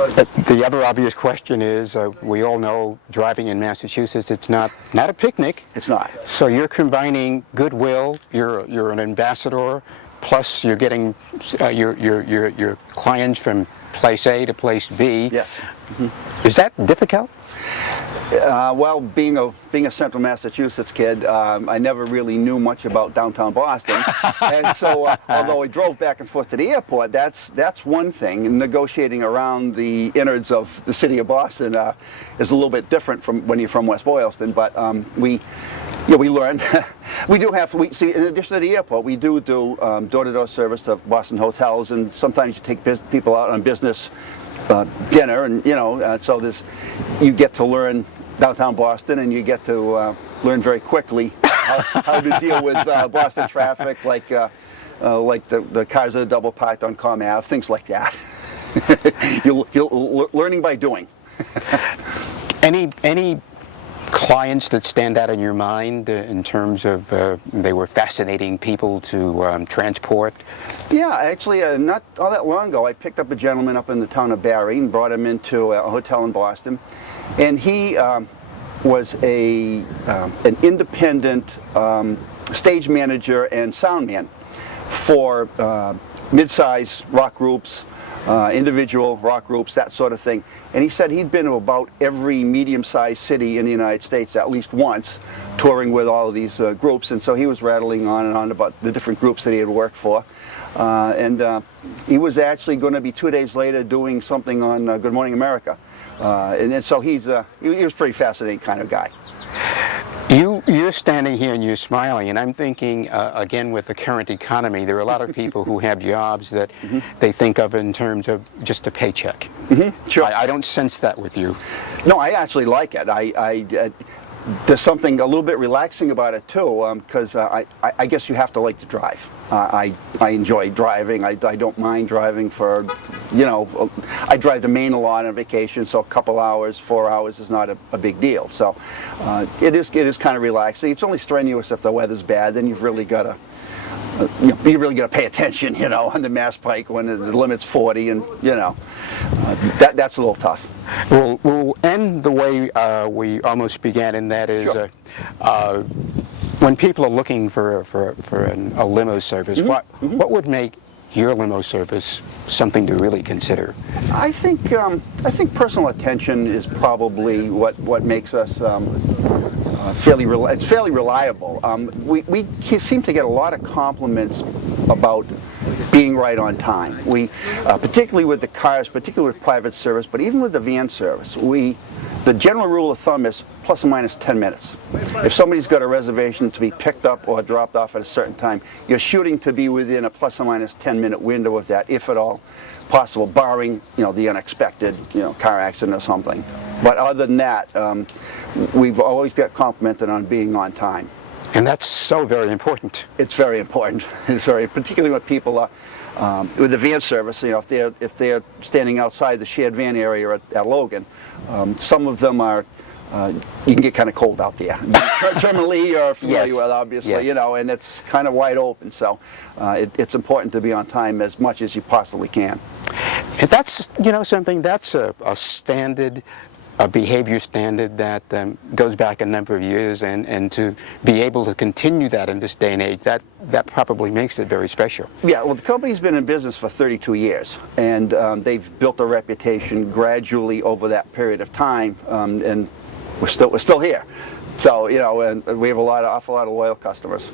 The other obvious question is, we all know driving in Massachusetts, it's not a picnic. It's not. So you're combining goodwill, you're an ambassador, plus you're getting your clients from place A to place B. Yes. Mm-hmm. Is that difficult? Well, being a Central Massachusetts kid, I never really knew much about downtown Boston, and so although I drove back and forth to the airport, that's one thing. And negotiating around the innards of the city of Boston is a little bit different from when you're from West Boylston. But we learn. See, in addition to the airport, we do door-to-door service to Boston hotels, and sometimes you take people out on business dinner, and so you get to learn downtown Boston, and you get to learn very quickly how to deal with Boston traffic, like the cars that are double parked on Com Ave, things like that. You're learning by doing. Any clients that stand out in your mind in terms of they were fascinating people to transport? Yeah, actually, not all that long ago, I picked up a gentleman up in the town of Barry and brought him into a hotel in Boston, and he was an independent stage manager and sound man for mid-size rock groups, individual rock groups, that sort of thing. And he said he'd been to about every medium-sized city in the United States at least once, touring with all of these groups. And so he was rattling on and on about the different groups that he had worked for. And he was actually going to be 2 days later doing something on Good Morning America. And so he was a pretty fascinating kind of guy. You're standing here and you're smiling, and I'm thinking, again, with the current economy, there are a lot of people who have jobs that they think of in terms of just a paycheck. Sure. I don't sense that with you. No, I actually like it. There's something a little bit relaxing about it too, because I guess you have to like to drive. I enjoy driving. I don't mind driving for, I drive to Maine a lot on vacation, so a couple hours, 4 hours is not a big deal. So it is kind of relaxing. It's only strenuous if the weather's bad. Then you've really got to. You really got to pay attention, on the Mass Pike when the limit's 40, and that's a little tough. We'll end the way we almost began, and that is Sure. When people are looking for a limo service, what would make your limo service something to really consider? I think personal attention is probably what makes us fairly reliable. We seem to get a lot of compliments about being right on time. We, particularly with the cars, particularly with private service, but even with the van service, the general rule of thumb is plus or minus 10 minutes. If somebody's got a reservation to be picked up or dropped off at a certain time, you're shooting to be within a plus or minus 10-minute window of that, if at all possible, barring the unexpected car accident or something. But other than that, we've always got complimented on being on time. And that's so very important. It's very important. It's particularly when people are with the van service. If they're standing outside the shared van area at Logan, some of them are. You can get kind of cold out there. Terminally, you're familiar with, obviously, yes. And it's kind of wide open. So it's important to be on time as much as you possibly can. And that's something that's a standard. A behavior standard that goes back a number of years, and to be able to continue that in this day and age, that probably makes it very special. Yeah, well, the company's been in business for 32 years, and they've built a reputation gradually over that period of time, and we're still here. So, and we have awful lot of loyal customers.